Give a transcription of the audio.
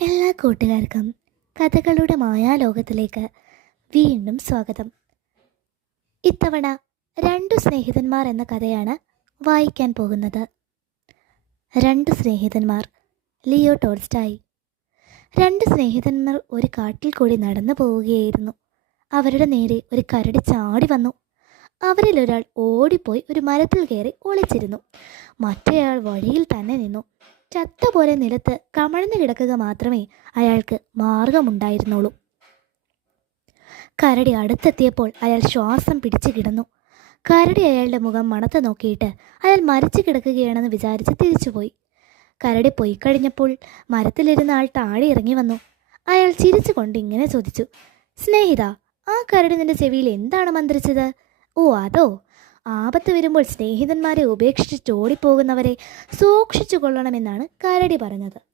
എല്ലാ കൂട്ടുകാർക്കും കഥകളുടെ മായാലോകത്തിലേക്ക് വീണ്ടും സ്വാഗതം. ഇത്തവണ രണ്ടു സ്നേഹിതന്മാർ എന്ന കഥയാണ് വായിക്കാൻ പോകുന്നത്. രണ്ട് സ്നേഹിതന്മാർ, ലിയോ ടോൾസ്റ്റോയ്. രണ്ട് സ്നേഹിതന്മാർ ഒരു കാട്ടിൽ കൂടി നടന്നു പോവുകയായിരുന്നു. അവരുടെ നേരെ ഒരു കരടി ചാടി വന്നു. അവരിൽ ഒരാൾ ഓടിപ്പോയി ഒരു മരത്തിൽ കയറി ഒളിച്ചിരുന്നു. മറ്റേയാൾ വഴിയിൽ തന്നെ നിന്നു. ചത്ത പോലെ നിലത്ത് കമഴ്ന്നു കിടക്കുക മാത്രമേ അയാൾക്ക് മാർഗമുണ്ടായിരുന്നുള്ളൂ. കരടി അടുത്തെത്തിയപ്പോൾ അയാൾ ശ്വാസം പിടിച്ചു കിടന്നു. കരടി അയാളുടെ മുഖം മണത്ത് നോക്കിയിട്ട് അയാൾ മരിച്ചു കിടക്കുകയാണെന്ന് വിചാരിച്ച് തിരിച്ചുപോയി. കരടി പോയി കഴിഞ്ഞപ്പോൾ മരത്തിലിരുന്ന ആൾ താഴെ ഇറങ്ങി വന്നു. അയാൾ ചിരിച്ചുകൊണ്ട് ഇങ്ങനെ ചോദിച്ചു, സ്നേഹിത, ആ കരടി നിന്റെ ചെവിയിൽ എന്താണ് മന്ത്രിച്ചത്? ഓ അതോ, ആപത്ത് വരുമ്പോൾ സ്നേഹിതന്മാരെ ഉപേക്ഷിച്ച് ഓടിപ്പോകുന്നവരെ സൂക്ഷിച്ചു കൊള്ളണമെന്നാണ് കരടി പറഞ്ഞത്.